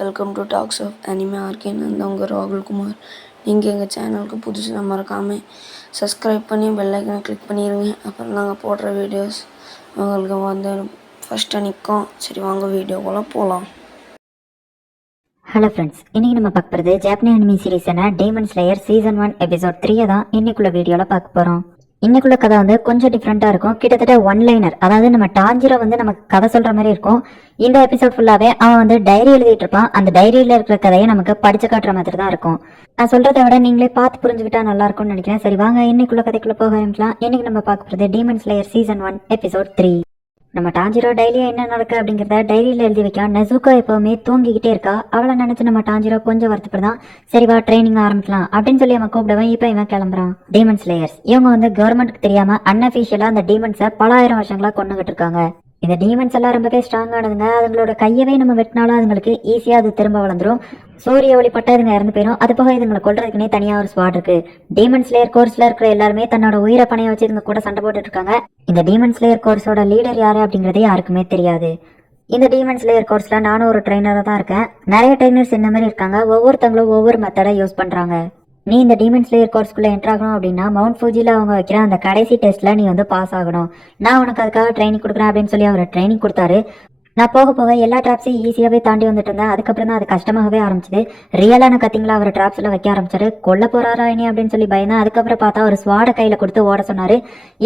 Welcome to talks of anime organ. அந்த உங்கள் ராகுல்குமார். நீங்கள் எங்கள் சேனலுக்கு புதுசுனா மறக்காமல் சப்ஸ்கிரைப் பண்ணி பெல் ஐக்கனை கிளிக் பண்ணிடுங்க. அப்புறம் நாங்கள் போடுற வீடியோஸ் உங்களுக்கு வந்து ஃபஸ்ட்டு நிற்கும். சரி, வாங்க வீடியோக்குள்ளே போகலாம். ஹலோ ஃப்ரெண்ட்ஸ், இன்றைக்கி நம்ம பார்க்க போகிறது ஜாப்பனீஸ் அனிமி சீரீஸான டீமன் ஸ்லேயர் சீசன் 1 எபிசோட் 3 தான் இன்னைக்குள்ள வீடியோவில் பார்க்க போகிறோம். இன்னைக்குள்ள கதை வந்து கொஞ்சம் டிஃப்ரெண்ட்டாக இருக்கும். கிட்டத்தட்ட ஒன் லைனர், அதாவது நம்ம டாஞ்சிரோ வந்து நமக்கு கதை சொல்கிற மாதிரி இருக்கும். இந்த எபிசோட் ஃபுல்லாகவே அவன் வந்து டைரி எழுதிட்டு இருப்பான். அந்த டைரியில் இருக்கிற கதையை நமக்கு படிச்சு காட்டுற மாதிரி தான் இருக்கும். நான் சொல்கிறத விட நீங்களே பார்த்து புரிஞ்சுக்கிட்டா நல்லா இருக்கும்னு நினைக்கிறேன். சரி, வாங்க இன்னைக்குள்ள கதைக்குள்ளே போக ஆரம்பிக்கலாம். இன்னைக்கு நம்ம பார்க்க போகிறது டீமன் ஸ்லேயர் சீசன் 1 எபிசோட் 3. நம்ம டாஞ்சிரோ டெய்லியும் என்ன நடக்கு அப்படிங்கிறத டைரியில் எழுதி வைக்க. நெசுகோ எப்பவுமே தூங்கிக்கிட்டே இருக்கா. அவளை நினைச்சு நம்ம டாஞ்சிரோ கொஞ்சம் வருத்தப்படுதான். சரி வா, ட்ரைனிங் ஆரம்பிக்கலாம் அப்படின்னு சொல்லி அவன் கூப்பிடுவேன். இப்போ இவன் கிளம்புறான். டீமன் ஸ்லேயர்ஸ் இவங்க வந்து கவர்மெண்ட்டுக்கு தெரியாம அன்அஃபிஷியலா அந்த டீமன்ஸை பல ஆயிரம் வருஷங்களா கொண்டுகிட்டு இருக்காங்க. இந்த டீமன்ஸ் எல்லாம் ரொம்பவே ஸ்ட்ராங்கானதுங்க. அதுங்களோட கையவே நம்ம வெட்டினாலும் அதுங்களுக்கு ஈஸியா அது திரும்ப வளர்ந்துரும். சூரிய ஒளி பட்டா இதுங்க இறந்து போயிடும். அது போக இதுங்களை கொல்றதுக்குன்னே தனியா ஒரு ஸ்வாட் இருக்கு. டீமன் ஸ்லேயர் கோர்ஸ்ல இருக்கிற எல்லாருமே தன்னோட உயிரை பணைய வச்சு இதுங்க கூட சண்டை போட்டுட்டு இருக்காங்க. இந்த டீமன் ஸ்லேயர் கோர்ஸோட லீடர் யாரு அப்படிங்கறதே யாருக்குமே தெரியாது. இந்த டீமன் ஸ்லேயர் கோர்ஸ்ல நானும் ஒரு ட்ரைனரா தான் இருக்கேன். நிறைய ட்ரைனர்ஸ் இந்த மாதிரி இருக்காங்க. ஒவ்வொருத்தவங்களும் ஒவ்வொரு மெத்தடை யூஸ் பண்றாங்க. நீ இந்த டீமன் ஸ்லேயர் கோர்ஸ்க்குள்ள என்டர் ஆகணும் அப்படின்னா மவுண்ட் ஃபூஜில அவங்க வைக்கிற அந்த கடைசி டெஸ்ட்ல நீ வந்து பாஸ் ஆகணும். நான் உனக்கு அதுக்காக ட்ரைனிங் கொடுக்குறேன் அப்படின்னு சொல்லி அவர் ட்ரைனிங் கொடுத்தாரு. நான் போக போக எல்லா டிராப்ஸையும் ஈஸியாவே தாண்டி வந்துட்டு இருந்தேன். அதுக்கப்புறம் தான் அது கஷ்டமாகவே ஆரம்பிச்சது. ரியலான கத்திங்களா அவர் டிராப்ஸ்ல வைக்க ஆரம்பிச்சாரு. கொல்ல போறாரா இனி அப்படின்னு சொல்லி பயந்தேன். அதுக்கப்புறம் பார்த்தா ஒரு ஸ்வாட கையில கொடுத்து ஓட சொன்னாரு.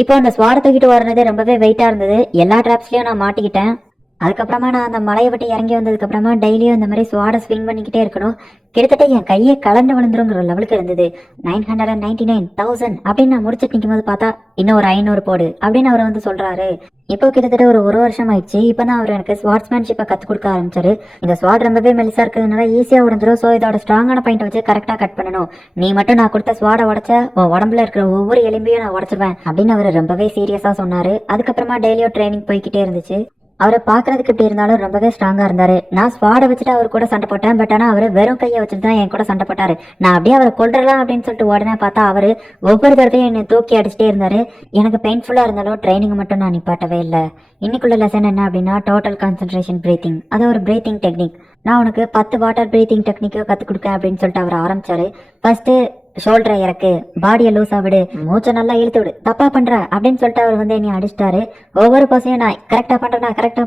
இப்போ அந்த ஸ்வாட தூக்கிட்டு ஓடுறது ரொம்பவே வெயிட்டா இருந்தது. எல்லா டிராப்ஸ்லயும் நான் மாட்டிக்கிட்டேன். அதுக்கப்புறமா நான் அந்த மலையை விட்டு இறங்கி வந்ததுக்கு அப்புறமா டெய்லியும் இந்த மாதிரி ஸ்வாட ஸ்விங் பண்ணிக்கிட்டே இருக்கணும். கிட்டத்தட்ட என் கையை கலந்து விழுந்துருங்கிற லெவலுக்கு இருந்தது. 999,000 அப்படின்னு நான் முடிச்சுட்டு நிற்கும் போது பார்த்தா இன்னும் ஒரு 500 போடு அப்படின்னு அவர் வந்து சொல்றாரு. இப்போ கிட்டத்தட்ட ஒரு வருஷம் ஆயிடுச்சு. இப்பதான் அவர் எனக்கு ஸ்வாட்ஸ்மேன்ஷிப்பை கற்றுக் கொடுக்க ஆரம்பிச்சாரு. இந்த ஸ்வாட் ரொம்பவே மெலிசா இருக்கிறதுனால ஈஸியா உடஞ்சிரும். ஸோ இதோட ஸ்ட்ராங்கான பாயிண்ட் வச்சு கரெக்டா கட் பண்ணணும். நீ மட்டும் நான் கொடுத்த ஸ்வாட உடச்ச உடம்புல இருக்கிற ஒவ்வொரு எலும்பையும் நான் உடச்சிருவேன் அப்படின்னு அவர் ரொம்பவே சீரியஸா சொன்னாரு. அதுக்கப்புறமா டெய்லியும் ட்ரைனிங் போய்கிட்டே இருந்துச்சு. அவரை பாக்குறதுக்கு இப்படி இருந்தாலும் ரொம்பவே ஸ்ட்ராங்கா இருந்தாரு. நான் ஸ்வாட வச்சுட்டு அவர் கூட சண்டை போட்டேன். பட் ஆனா அவரு வெறும் கையை வச்சுட்டு தான் என் கூட சண்டை போட்டாரு. நான் அப்படியே அவரை கொல்றலாம் அப்படின்னு சொல்லிட்டு உடனே பார்த்தா அவரு ஒவ்வொரு தடவையும் என்னை தூக்கி அடிச்சுட்டே இருந்தாரு. எனக்கு பெயின்ஃபுல்லா இருந்தாலும் ட்ரைனிங் மட்டும் நான் நிப்பாட்டவே இல்லை. இன்னைக்குள்ள லெசன் என்ன அப்படின்னா டோட்டல் கான்சென்ட்ரேஷன் பிரீத்திங். அது ஒரு பிரீத்திங் டெக்னிக். நான் உனக்கு 10 வாட்டர் பிரீத்திங் டெக்னிக்கை கற்றுக் கொடுக்க அப்படின்னு சொல்லிட்டு அவர் ஆரம்பிச்சாரு. ஃபர்ஸ்ட் ஷோல்டரை இறக்கு, பாடியை லூஸா விடு, மூச்சை நல்லா இழுத்து விடு, தப்பா பண்ற அப்படின்னு சொல்லிட்டு அவர் வந்து என்னை அடிச்சிட்டாரு. ஒவ்வொரு பசையும் நான் கரெக்டா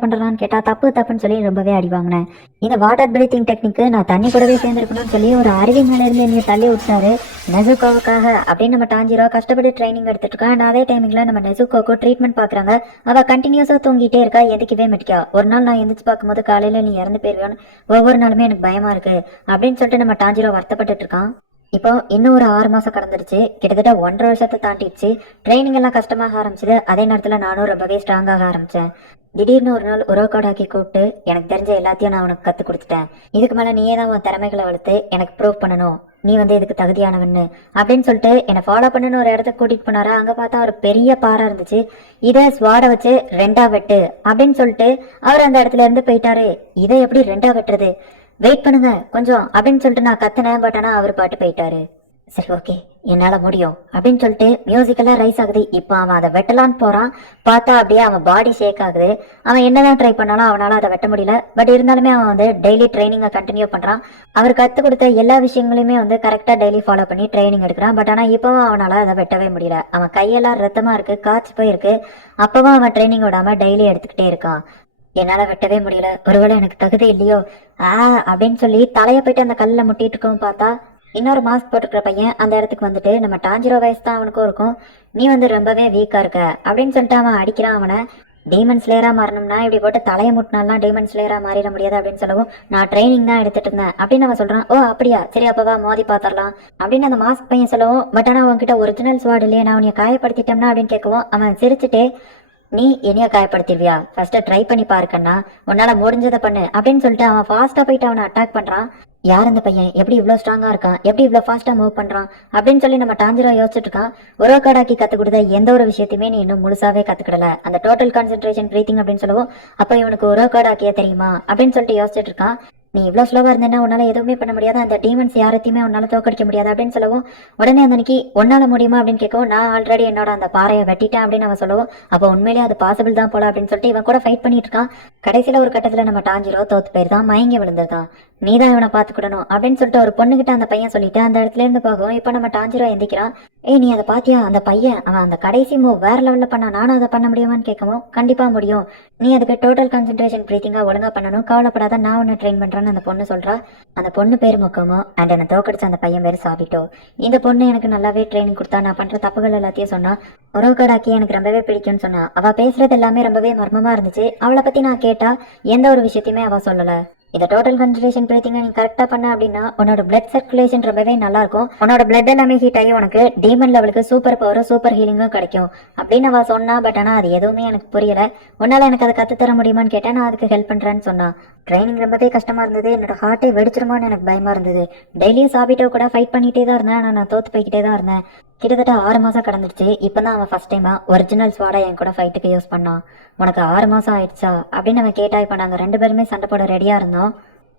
பண்றேன்னு கேட்டா தப்புன்னு சொல்லி ரொம்பவே அடி வாங்கினேன். இந்த வாட்டர் பிரீத்திங் டெக்னிக்கு நான் தண்ணி கூடவே சேர்ந்துருக்கணும்னு சொல்லி ஒரு அருவி மேல இருந்து என்னை தள்ளி விட்டாரு. நெசுகோவுக்காக அப்படின்னு நம்ம டாஞ்சிரோ கஷ்டப்பட்டு ட்ரைனிங் எடுத்துட்டு இருக்கோம். அதே டைமிங்ல நம்ம நெசுகோக்கு ட்ரீட்மெண்ட் பாக்குறாங்க. அவ கண்டினியூஸா தூங்கிட்டே இருக்கா, எதுக்கவே மெடிக்கா. ஒரு நாள் நான் எந்திரிச்சு பார்க்கும்போது காலையில நீ இறந்து போயிருவியோன்னு ஒவ்வொரு நாளுமே எனக்கு பயமா இருக்கு அப்படின்னு சொல்லிட்டு நம்ம டாஞ்சிரோ வருத்தப்பட்டு இருக்கான். இப்போ இன்னும் ஒரு 6 மாசம் கடந்துருச்சு. கிட்டத்தட்ட 1.5 வருஷத்தை தாண்டிடுச்சு. ட்ரைனிங் எல்லாம் கஷ்டமாக ஆரம்பிச்சது. அதே நேரத்துல நானும் ரொம்பவே ஸ்ட்ராங்காக ஆரம்பிச்சேன். திடீர்னு ஒரு நாள் உரோகாடாக்கி கூப்பிட்டு எனக்கு தெரிஞ்ச எல்லாத்தையும் நான் உனக்கு கத்து கொடுத்துட்டேன். இதுக்கு மேல நீயே தான் உன் திறமைகளை வளர்த்து எனக்கு ப்ரூவ் பண்ணணும். நீ வந்து இதுக்கு தகுதியானவன்னு அப்படின்னு சொல்லிட்டு என்னை ஃபாலோ பண்ணுன்னு ஒரு இடத்துக்கு கூட்டிட்டு போனாரா. அங்க பார்த்தா ஒரு பெரிய பாறை இருந்துச்சு. இதை ஸ்வாட வச்சு 2ஆ வெட்டு அப்படின்னு சொல்லிட்டு அவர் அந்த இடத்துல இருந்து போயிட்டாரு. இதை எப்படி 2ஆ வெட்டுறது, வெயிட் பண்ணுங்க கொஞ்சம் அப்படின்னு சொல்லிட்டு நான் கத்துனேன். பட் ஆனா அவர் பாட்டு போயிட்டாரு. சரி, ஓகே, என்னால முடியும் அப்படின்னு சொல்லிட்டு மியூசிக் எல்லாம் ரைஸ் ஆகுது. இப்போ அவன் அதை வெட்டலான்னு போறான். பார்த்தா அப்படியே அவன் பாடி ஷேக் ஆகுது. அவன் என்னதான் ட்ரை பண்ணாலும் அவனால அதை வெட்ட முடியல. பட் இருந்தாலுமே அவன் வந்து டெய்லி ட்ரைனிங்கை கண்டினியூ பண்றான். அவர் கற்றுக் கொடுத்த எல்லா விஷயங்களையுமே வந்து கரெக்டா டெய்லி ஃபாலோ பண்ணி ட்ரைனிங் எடுக்கிறான். பட் ஆனா இப்பவும் அவனால அதை வெட்டவே முடியல. அவன் கையெல்லாம் ரத்தமா இருக்கு, காய்ச்சி போயிருக்கு. அப்பவும் அவன் ட்ரைனிங் விடாம டெய்லி எடுத்துக்கிட்டே இருக்கான். என்னால வெட்டவே முடியல, ஒருவேளை எனக்கு தகுதி இல்லையோ அப்படின்னு சொல்லி தலைய போயிட்டு அந்த கல்ல முட்டிட்டு இருக்கோம். பார்த்தா இன்னொரு மாஸ்க் போட்டுக்கிற பையன் அந்த இடத்துக்கு வந்துட்டு நம்ம டாஞ்சிரோ வயசு தான் அவனுக்கும் இருக்கும். நீ வந்து ரொம்பவே வீக்கா இருக்க அப்படின்னு சொல்லிட்டு அவன் அடிக்கிறான். அவனை டீமன் ஸ்லேயரா மாறணும்னா இப்படி போட்டு தலையை முட்டினாலாம் டீமன் ஸ்லேயரா மாறிட முடியாது அப்படின்னு சொல்லவும் நான் ட்ரைனிங் தான் எடுத்துட்டு இருந்தேன் அப்படின்னு அவன் சொல்றான். ஓ அப்படியா, சரி அப்பவா மோதி பாத்திரலாம் அப்படின்னு அந்த மாஸ்க் பையன் சொல்லவும். பட் ஆனா அவன்கிட்ட ஒரிஜினல் ஸ்வாட் இல்லையே, நான் உன்னை காயப்படுத்திட்டோம்னா அப்படின்னு கேட்கவும் அவன் சிரிச்சுட்டு நீ என்னைய காயப்படுத்திருவியா, ஃபர்ஸ்ட் ட்ரை பண்ணி பாருக்கண்ணா, உன்னால முடிஞ்சதை பண்ணு அப்படின்னு சொல்லிட்டு அவன் ஃபாஸ்டா போயிட்டு அவனை அட்டாக் பண்றான். யார் அந்த பையன், எப்படி இவ்வளவு ஸ்ட்ராங்கா இருக்கான், எப்படி இவ்வளவு ஃபாஸ்டா மூவ் பண்றான் அப்படின்னு சொல்லி நம்ம டாஞ்சிரோ யோசிச்சுட்டு இருக்கான். உரோகாடாக்கி கத்து கொடுத்த எந்த ஒரு விஷயத்தையுமே நீ இன்னும் முழுசாவே கத்துக்கிடல. அந்த டோட்டல் கான்சென்ட்ரேஷன் பிரீத்திங் அப்படின்னு சொல்லவும் அப்ப இவனுக்கு உரோகாடாக்கியே தெரியுமா அப்படின்னு சொல்லிட்டு யோசிச்சுட்டு இருக்கான். நீ இவ்வளோ ஸ்லோவாக இருந்தேன்னா உன்னால் எதுவுமே பண்ண முடியாது, அந்த டீமன்ஸ் யாரையுமே உன்னால் தோக்கடிக்க முடியாது அப்படின்னு சொல்லவும், உடனே அந்த அன்னைக்கு உன்னால் முடியுமா அப்படின்னு கேட்கவும், நான் ஆல்ரெடி என்னோட அந்த பாறையை வெட்டிட்டேன் அப்படின்னு அவன் சொல்லவும், அப்போ உண்மையிலேயே அது பாசிபிள் தான் போல அப்படின்னு சொல்லிட்டு இவன் கூட ஃபைட் பண்ணிட்டு இருக்கான். கடைசியில் ஒரு கட்டத்தில் நம்ம டாஞ்சிரோ தோத்து போயிருந்தான், மயங்கி விழுந்திருந்தான். நீ தான் இவனை பார்த்துக்கிடணும் அப்படின்னு சொல்லிட்டு ஒரு பொண்ணுகிட்ட அந்த பையன் சொல்லிட்டு அந்த இடத்துல இருந்து போகும். இப்போ நம்ம டாஞ்சிரோ எந்திக்கிறான். ஏய் நீ அதை பாத்தியா, அந்த பையன் அவன் அந்த கடைசி மூவ் வேற லெவலில் பண்ணா, நானும் அதை பண்ண முடியுமான்னு கேட்கவும், கண்டிப்பா முடியும், நீ அதுக்கு டோட்டல் கான்சென்ட்ரேஷன் பிரீத்திங்கா ஒழுங்கா பண்ணணும், கவலைப்படாத, நான் உன்னை ட்ரெயின் பண்றேன்னு அந்த பொண்ணு சொல்றா. அந்த பொண்ணு பேர் முக்கமோ அண்ட் என்னை தோக்கடிச்ச அந்த பையன் பேர் சாபிட்டோ. இந்த பொண்ணு எனக்கு நல்லாவே ட்ரைனிங் கொடுத்தா, நான் பண்ற தப்புகள் எல்லாத்தையும் சொன்னா. ஒரோகடாக்கி எனக்கு ரொம்பவே பிடிக்கும்னு சொன்னா. அவ பேசுறது எல்லாமே ரொம்பவே மர்மமா இருந்துச்சு. அவளை பத்தி நான் கேட்டா எந்த ஒரு விஷயத்தையுமே அவ சொல்லல. இந்த டோட்டல் கான்சன்ட்ரேஷன் பிரீத்திங்கை நீ கரெக்டாக பண்ண அப்படின்னா உன்னோட பிளட் சர்க்குலேஷன் ரொம்பவே நல்லா இருக்கும், உன்னோட பிளட் எல்லாமே ஹீட் ஆகி உனக்கு டீமன் லெவலுக்கு சூப்பர் பவரும் சூப்பர் ஹீலிங்கும் கிடைக்கும் அப்படின்னு அவள் சொன்னா. பட் ஆனால் அது எதுவுமே எனக்கு புரியல. உன்னால் எனக்கு அதை கற்றுத்தர முடியுமான்னு கேட்டேன். நான் அதுக்கு ஹெல்ப் பண்ணுறேன்னு சொன்னா. ட்ரைனிங் ரொம்பவே கஷ்டமா இருந்தது, என்னோட ஹார்ட்டே வெடிச்சிருமோன்னு எனக்கு பயமா இருந்தது. டெய்லியும் சாபிட்டோ கூட ஃபைட் பண்ணிட்டே தான் இருந்தேன், ஆனால் நான் தோத்து போய்கிட்டே தான் இருந்தேன். கிட்டத்தட்ட 6 மாதம் கடந்துருச்சு. இப்போ தான் அவன் ஃபர்ஸ்ட் டைமா ஒரிஜினல் ஸ்வாடை என் கூட ஃபைட்டுக்கு யூஸ் பண்ணான். உனக்கு 6 மாதம் ஆயிடுச்சா அப்படின்னு அவன் கேட்டா. இப்போ நாங்கள் 2 பேருமே சண்டை போட ரெடியாக இருந்தோம்.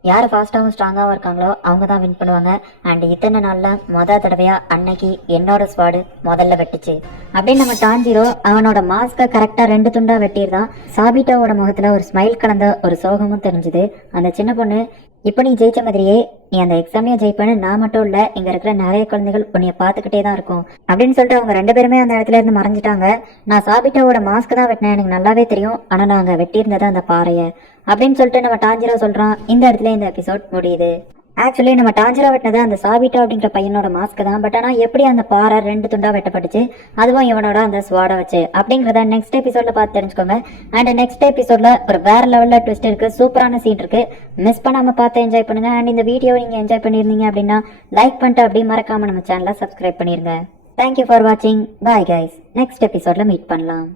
யார் ஃபாஸ்ட்டாகவும் ஸ்ட்ராங்காகவும் இருக்காங்களோ அவங்க தான் வின் பண்ணுவாங்க. அண்ட் இத்தனை நாளில் மொதல் தடவையாக அன்னைக்கு என்னோட ஸ்வாடு முதல்ல வெட்டுச்சு அப்படின்னு நம்ம டாஞ்சிரோ அவனோட மாஸ்கை கரெக்டாக 2 துண்டாக வெட்டியிருந்தான். சாபிட்டோவோட முகத்தில் ஒரு ஸ்மைல் கலந்த ஒரு சோகமும் தெரிஞ்சுது. அந்த சின்ன பொண்ணு, இப்போ நீ ஜெயிச்ச மாதிரியே நீ அந்த எக்ஸாமையும் ஜெயிப்பேன்னு நான் மட்டும் இல்லை, இங்கே இருக்கிற நிறைய குழந்தைகள் உன்னைய பார்த்துக்கிட்டே தான் இருக்கும் அப்படின்னு சொல்லிட்டு அவங்க 2 பேருமே அந்த இடத்துல இருந்து மறைஞ்சிட்டாங்க. நான் சாபிட்டோவோட மாஸ்க் தான் வெட்டினேன், எனக்கு நல்லாவே தெரியும், ஆனால் நான் அங்கே வெட்டியிருந்தது அந்த பாறையை அப்படின்னு சொல்லிட்டு நம்ம டாஞ்சிரோ சொல்கிறான். இந்த இடத்துல இந்த எபிசோட் முடியுது. ஆக்சுவலி நம்ம டாஞ்சிரோ வெட்டினது அந்த சாபிட்டோ அப்படிங்கிற பையனோட மாஸ்க் தான். பட் ஆனால் எப்படி அந்த பாறை 2 துண்டா வெட்டப்பட்டுச்சு, அதுவும் இவனோட அந்த ஸ்வாடை வச்சு அப்படிங்கிறத நெக்ஸ்ட் எபிசோட்ல பார்த்து தெரிஞ்சுக்கோங்க. அண்ட் நெக்ஸ்ட் எபிசோட்ல ஒரு வேற லெவலில் ட்விஸ்ட் இருக்கு, சூப்பரான சீன் இருக்கு, மிஸ் பண்ணாம பார்த்து என்ஜாய் பண்ணுங்க. அண்ட் இந்த வீடியோ நீங்க என்ஜாய் பண்ணியிருந்தீங்க அப்படின்னா லைக் பண்ணிட்டு அப்படியே மறக்காம நம்ம சேனலை சப்ஸ்கிரைப் பண்ணிருங்க. தேங்க்யூ ஃபார் வாட்சிங். பாய் கைஸ், நெக்ஸ்ட் எபிசோட்ல மீட் பண்ணலாம்.